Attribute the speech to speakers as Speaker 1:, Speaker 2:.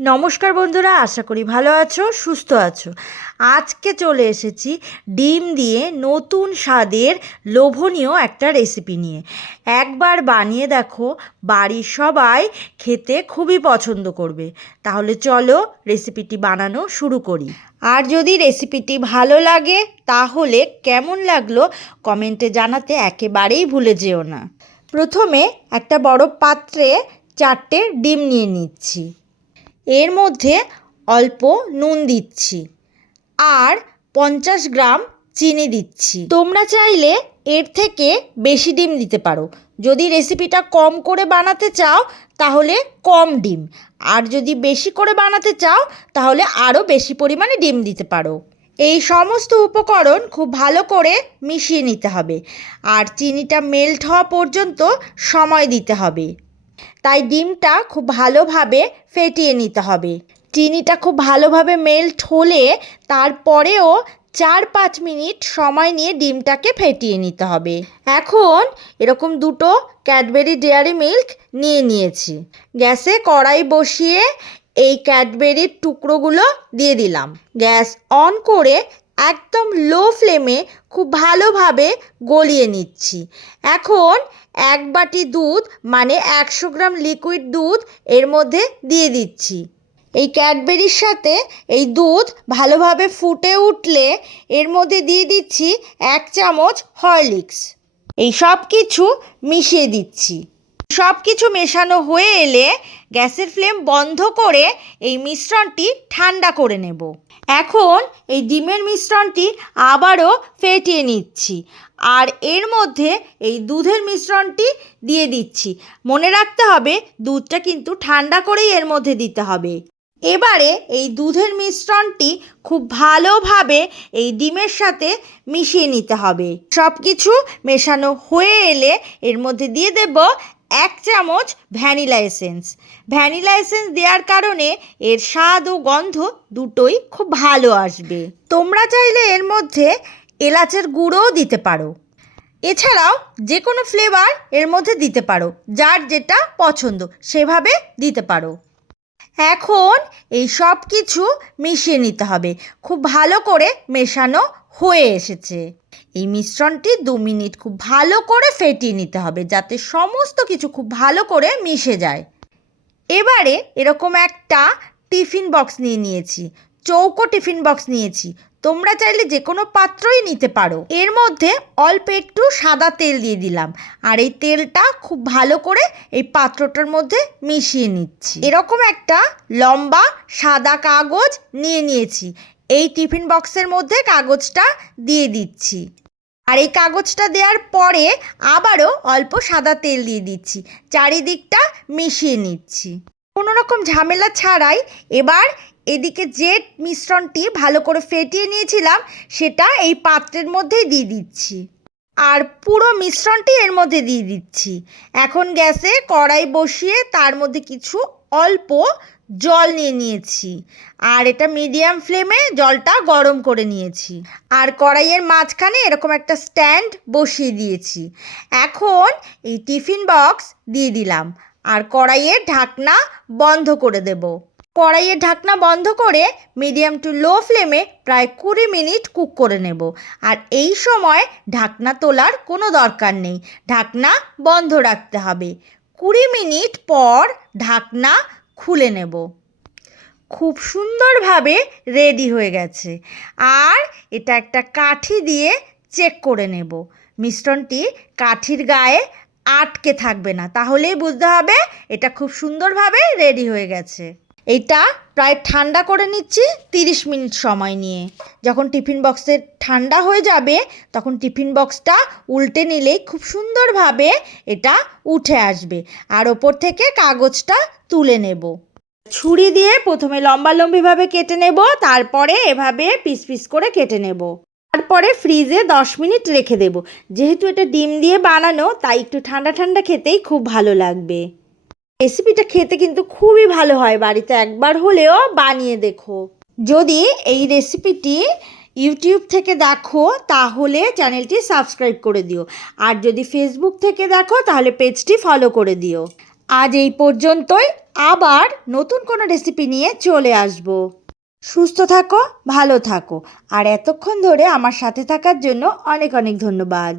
Speaker 1: নমস্কার বন্ধুরা, আশা করি ভালো আছো, সুস্থ আছো। আজকে চলে এসেছি ডিম দিয়ে নতুন স্বাদের লোভনীয় একটা রেসিপি নিয়ে। একবার বানিয়ে দেখো, বাড়ির সবাই খেতে খুবই পছন্দ করবে। তাহলে চলো রেসিপিটি বানানো শুরু করি। আর যদি রেসিপিটি ভালো লাগে, তাহলে কেমন লাগল কমেন্টে জানাতে একেবারেই ভুলে যেও না। প্রথমে একটা বড় পাত্রে চারটে ডিম নিয়ে নিচ্ছি। এর মধ্যে অল্প নুন দিচ্ছি আর পঞ্চাশ গ্রাম চিনি দিচ্ছি। তোমরা চাইলে এর থেকে বেশি ডিম দিতে পারো। যদি রেসিপিটা কম করে বানাতে চাও, তাহলে কম ডিম। আর যদি বেশি করে বানাতে চাও, তাহলে আরও বেশি পরিমাণে ডিম দিতে পারো। এই সমস্ত উপকরণ খুব ভালো করে মিশিয়ে নিতে হবে। আর চিনিটা মেল্ট হওয়া পর্যন্ত সময় দিতে হবে। তাই ডিমটা খুব ভালোভাবে ফেটিয়ে নিতে হবে। চিনিটা খুব ভালোভাবে মেল্ট হলে তারপরেও চার পাঁচ মিনিট সময় নিয়ে ডিমটাকে ফেটিয়ে নিতে হবে। এখন এরকম দুটো ক্যাডবেরি ডেয়ারি মিল্ক নিয়ে নিয়েছি। গ্যাসে কড়াই বসিয়ে এই ক্যাডবেরির টুকরোগুলো দিয়ে দিলাম। গ্যাস অন করে একদম লো ফ্লেমে খুব ভালোভাবে গলিয়ে নিচ্ছি। এখন এক বাটি দুধ মানে একশো গ্রাম লিকুইড দুধ এর মধ্যে দিয়ে দিচ্ছি। এই ক্যাডবেরির সাথে এই দুধ ভালোভাবে ফুটে উঠলে এর মধ্যে দিয়ে দিচ্ছি এক চামচ হরলিক্স। এই সব কিছু মিশিয়ে দিচ্ছি। সব কিছু মেশানো হয়ে এলে গ্যাসের ফ্লেম বন্ধ করে এই মিশ্রণটি ঠান্ডা করে নেব। এখন এই ডিমের মিশ্রণটি আবারও ফেটিয়ে নিচ্ছি আর এর মধ্যে এই দুধের মিশ্রণটি দিয়ে দিচ্ছি। মনে রাখতে হবে, দুধটা কিন্তু ঠান্ডা করেই এর মধ্যে দিতে হবে। এবারে এই দুধের মিশ্রণটি খুব ভালোভাবে এই ডিমের সাথে মিশিয়ে নিতে হবে। সব কিছু মেশানো হয়ে এলে এর মধ্যে দিয়ে দেব এক চামচ ভ্যানিলা এসেন্স। ভ্যানিলা এসেন্স দেওয়ার কারণে এর স্বাদ ও গন্ধ দুটোই খুব ভালো আসবে। তোমরা চাইলে এর মধ্যে এলাচের গুঁড়োও দিতে পারো। এছাড়াও যে কোনো ফ্লেভার এর মধ্যে দিতে পারো, যার যেটা পছন্দ, সেভাবে দিতে পারো। এখন এই সব কিছু মিশিয়ে নিতে হবে। খুব ভালো করে মেশানো হয়ে এসেছে। এই মিশ্রণটি দু মিনিট খুব ভালো করে ফেটিয়ে নিতে হবে যাতে সমস্ত কিছু খুব ভালো করে মিশে যায়। এবারে এরকম একটা টিফিন বক্স নিয়ে নিয়েছি। চৌকো টিফিন বক্স নিয়েছি। তোমরা চাইলে যে কোনো পাত্রই নিতে পারো। এর মধ্যে অল্প একটু সাদা তেল দিয়ে দিলাম। আর এই তেলটা খুব ভালো করে এই পাত্রটার মধ্যে মিশিয়ে নিচ্ছি। এরকম একটা লম্বা সাদা কাগজ নিয়ে নিয়েছি। এই টিফিন বক্সের মধ্যে কাগজটা দিয়ে দিচ্ছি। আর এই কাগজটা দেওয়ার পরে আবারও অল্প সাদা তেল দিয়ে দিচ্ছি। চারিদিকটা মিশিয়ে নিচ্ছি। কোনো রকম ঝামেলা ছাড়াই এবার এদিকে যে মিশ্রণটি ভালো করে ফেটিয়ে নিয়েছিলাম, সেটা এই পাত্রের মধ্যেই দিয়ে দিচ্ছি। আর পুরো মিশ্রণটি এর মধ্যে দিয়ে দিচ্ছি। এখন গ্যাসে কড়াই বসিয়ে তার মধ্যে কিছু অল্প জল নিয়ে নিয়েছি। আর এটা মিডিয়াম ফ্লেমে জলটা গরম করে নিয়েছি। আর কড়াইয়ের মাঝখানে এরকম একটা স্ট্যান্ড বসিয়ে দিয়েছি। এখন এই টিফিন বক্স দিয়ে দিলাম। আর কড়াইয়ের ঢাকনা বন্ধ করে দেব। কড়াইয়ের ঢাকনা বন্ধ করে মিডিয়াম টু লো ফ্লেমে প্রায় কুড়ি মিনিট কুক করে নেব। আর এই সময় ঢাকনা তোলার কোনো দরকার নেই। ঢাকনা বন্ধ রাখতে হবে। কুড়ি মিনিট পর ঢাকনা খুলে নেব। খুব সুন্দরভাবে রেডি হয়ে গেছে। আর এটা একটা কাঠি দিয়ে চেক করে নেব। মিশ্রণটি কাঠির গায়ে আটকে থাকবে না। তাহলেই বুঝতে হবে এটা খুব সুন্দরভাবে রেডি হয়ে গেছে। এটা প্রায় ঠান্ডা করে নিচ্ছি তিরিশ মিনিট সময় নিয়ে। যখন টিফিন বক্সের ঠান্ডা হয়ে যাবে, তখন টিফিন বক্সটা উল্টে নিলেই খুব সুন্দরভাবে এটা উঠে আসবে। আর ওপর থেকে কাগজটা তুলে নেব। ছুরি দিয়ে প্রথমে লম্বা লম্বিভাবে কেটে নেব, তারপরে এভাবে পিস পিস করে কেটে নেব। তারপরে ফ্রিজে দশ মিনিট রেখে দেব। যেহেতু এটা ডিম দিয়ে বানানো, তাই একটু ঠান্ডা ঠান্ডা খেতেই খুব ভালো লাগবে। রেসিপিটা খেতে কিন্তু খুবই ভালো হয়, বাড়িতে একবার হলেও বানিয়ে দেখো। যদি এই রেসিপিটি ইউটিউব থেকে দেখো, তাহলে চ্যানেলটি সাবস্ক্রাইব করে দিও। আর যদি ফেসবুক থেকে দেখো, তাহলে পেজটি ফলো করে দিও। আজ এই পর্যন্তই। আবার নতুন কোনো রেসিপি নিয়ে চলে আসব। সুস্থ থাকো ভালো থাকো। আর এতক্ষণ ধরে আমার সাথে থাকার জন্য অনেক অনেক ধন্যবাদ।